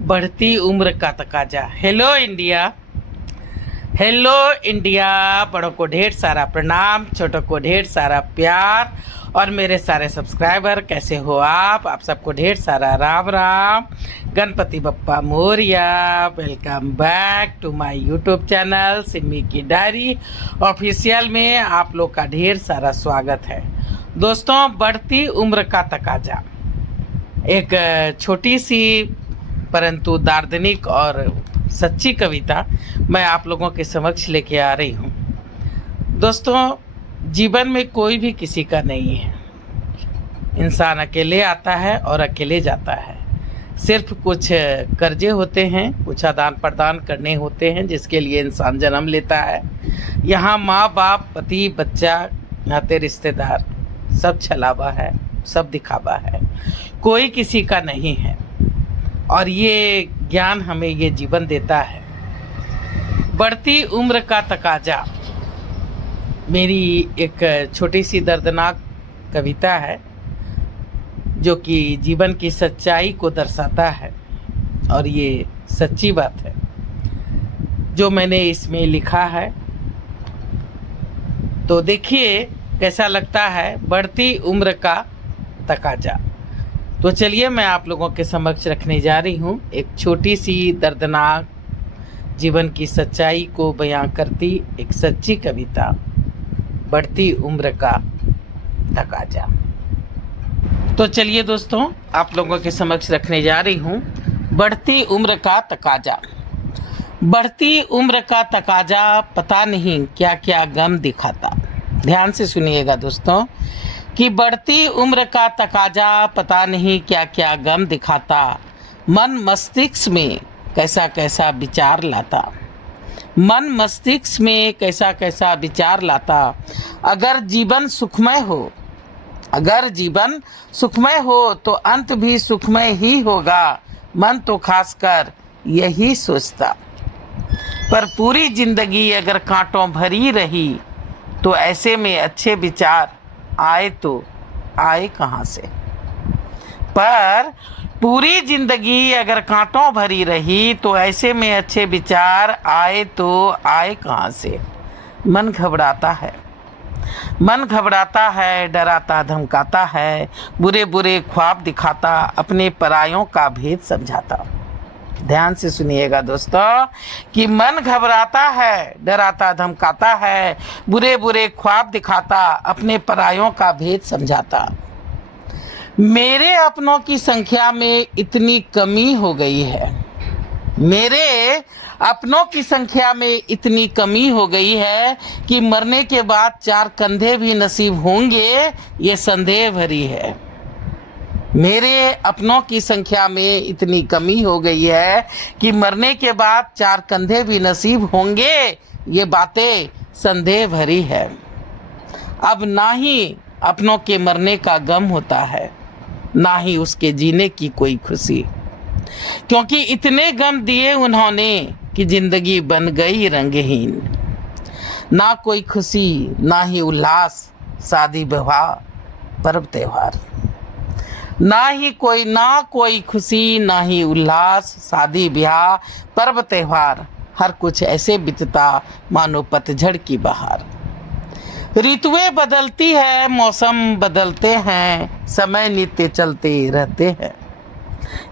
बढ़ती उम्र का तकाजा। Hello India, hello India. बड़ों को ढेर सारा प्रणाम, छोटों को ढेर सारा प्यार और मेरे सारे सब्सक्राइबर कैसे हो आप सबको ढेर सारा राम राम। Ganpati Bappa Morya. Welcome back to my YouTube channel Simi की डायरी ऑफिशियल में आप लोग का ढेर सारा स्वागत है। दोस्तों, बढ़ती उम्र का तकाजा एक छोटी सी परंतु दार्शनिक और सच्ची कविता मैं आप लोगों के समक्ष लेके आ रही हूँ। दोस्तों, जीवन में कोई भी किसी का नहीं है। इंसान अकेले आता है और अकेले जाता है। सिर्फ कुछ कर्जे होते हैं, कुछ आदान प्रदान करने होते हैं जिसके लिए इंसान जन्म लेता है। यहाँ माँ बाप, पति, बच्चा, नाते रिश्तेदार सब छलावा है, सब दिखावा है, कोई किसी का नहीं है। और ये ज्ञान हमें ये जीवन देता है। बढ़ती उम्र का तकाजा मेरी एक छोटी सी दर्दनाक कविता है जो कि जीवन की सच्चाई को दर्शाता है और ये सच्ची बात है जो मैंने इसमें लिखा है। तो देखिए कैसा लगता है बढ़ती उम्र का तकाजा। तो चलिए मैं आप लोगों के समक्ष रखने जा रही हूँ एक छोटी सी दर्दनाक जीवन की सच्चाई को बयां करती एक सच्ची कविता, बढ़ती उम्र का तकाजा। तो चलिए दोस्तों, आप लोगों के समक्ष रखने जा रही हूँ बढ़ती उम्र का तकाजा। बढ़ती उम्र का तकाजा पता नहीं क्या क्या गम दिखाता। ध्यान से सुनिएगा दोस्तों कि बढ़ती उम्र का तकाजा पता नहीं क्या क्या गम दिखाता। मन मस्तिष्क में कैसा कैसा विचार लाता। मन मस्तिष्क में कैसा कैसा विचार लाता। अगर जीवन सुखमय हो, अगर जीवन सुखमय हो तो अंत भी सुखमय ही होगा। मन तो खासकर यही सोचता। पर पूरी जिंदगी अगर कांटों भरी रही तो ऐसे में अच्छे विचार आए तो आए कहाँ से। पर पूरी जिंदगी अगर कांटों भरी रही तो ऐसे में अच्छे विचार आए तो आए कहाँ से। मन घबराता है, मन घबराता है, डराता धमकाता है, बुरे बुरे ख्वाब दिखाता, अपने परायों का भेद समझाता। ध्यान से सुनिएगा दोस्तों कि मन घबराता है, डराता धमकाता है, बुरे बुरे ख्वाब दिखाता, अपने परायों का भेद समझाता। मेरे अपनों की संख्या में इतनी कमी हो गई है, मेरे अपनों की संख्या में इतनी कमी हो गई है कि मरने के बाद चार कंधे भी नसीब होंगे ये संदेह भरी है। मेरे अपनों की संख्या में इतनी कमी हो गई है कि मरने के बाद चार कंधे भी नसीब होंगे ये बातें संदेह भरी है। अब ना ही अपनों के मरने का गम होता है, ना ही उसके जीने की कोई खुशी, क्योंकि इतने गम दिए उन्होंने कि जिंदगी बन गई रंगहीन। ना कोई खुशी, ना ही उल्लास, शादी विवाह पर्व त्योहार। ना कोई खुशी, ना ही उल्लास, शादी ब्याह पर्व त्योहार, हर कुछ ऐसे बीतता मानो पतझड़ की बहार। ऋतुएं बदलती है, मौसम बदलते हैं, समय नित्य चलते रहते हैं।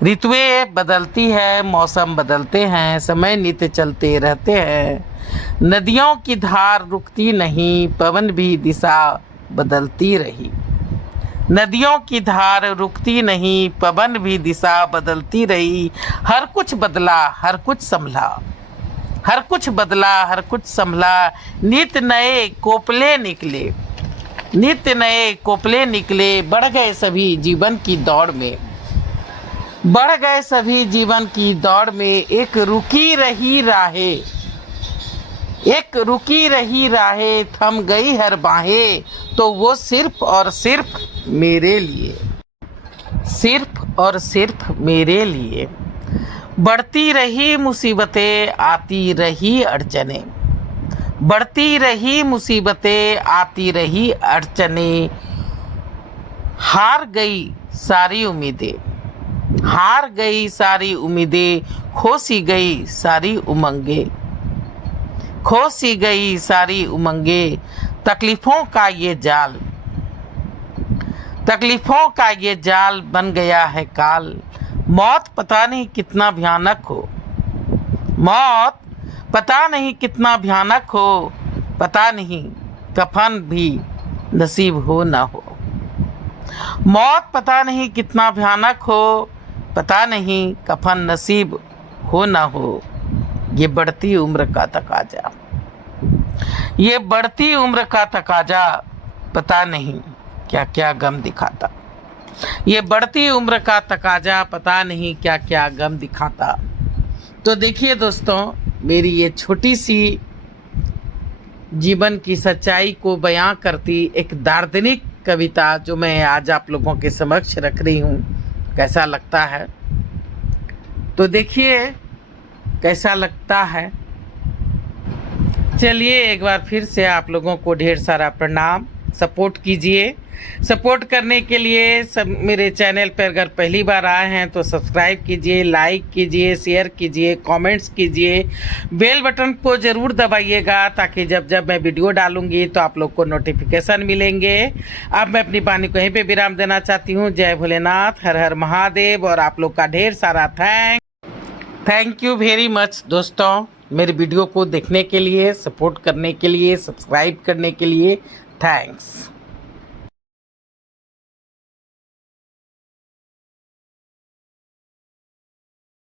ऋतुएं बदलती है, मौसम बदलते हैं, समय नित्य चलते रहते हैं। नदियों की धार रुकती नहीं, पवन भी दिशा बदलती रही। नदियों की धार रुकती नहीं, पवन भी दिशा बदलती रही। हर कुछ बदला, हर कुछ संभला, हर कुछ बदला, हर कुछ संभला। नित्य नए कोपले निकले, नित्य नए कोपले निकले। बढ़ गए सभी जीवन की दौड़ में, बढ़ गए सभी जीवन की दौड़ में। एक रुकी रही राहें, एक रुकी रही राहें, थम गई हर बाहें तो वो सिर्फ और सिर्फ मेरे लिए, सिर्फ और सिर्फ मेरे लिए। बढ़ती रही मुसीबतें, आती रही अड़चने, बढ़ती रही मुसीबतें, आती रही अड़चने। हार गई सारी उम्मीदें, हार गई सारी उम्मीदें, खो सी गई सारी उमंगे, खो सी गई सारी उमंगे, तकलीफों का ये जाल, तकलीफों का ये जाल बन गया है काल। मौत पता नहीं कितना भयानक हो, मौत पता नहीं कितना भयानक हो, पता नहीं कफन भी नसीब हो ना हो। मौत पता नहीं कितना भयानक हो, पता नहीं कफन नसीब हो ना हो। ये बढ़ती उम्र का तकाजा, ये बढ़ती उम्र का तकाजा, पता नहीं क्या क्या गम दिखाता। ये बढ़ती उम्र का तकाजा, पता नहीं क्या क्या गम दिखाता। तो देखिए दोस्तों, मेरी ये छोटी सी जीवन की सच्चाई को बयां करती एक दार्शनिक कविता जो मैं आज आप लोगों के समक्ष रख रही हूँ, कैसा लगता है तो देखिए कैसा लगता है। चलिए एक बार फिर से आप लोगों को ढेर सारा प्रणाम। सपोर्ट कीजिए। सपोर्ट करने के लिए सब मेरे चैनल पर अगर पहली बार आए हैं तो सब्सक्राइब कीजिए, लाइक कीजिए, शेयर कीजिए, कमेंट्स कीजिए, बेल बटन को ज़रूर दबाइएगा ताकि जब जब मैं वीडियो डालूंगी तो आप लोग को नोटिफिकेशन मिलेंगे। अब मैं अपनी वाणी को यहीं पे विराम देना चाहती हूँ। जय भोलेनाथ, हर हर महादेव। और आप लोग का ढेर सारा थैंक यू वेरी मच दोस्तों, मेरे वीडियो को देखने के लिए, सपोर्ट करने के लिए, सब्सक्राइब करने के लिए। थैंक्स।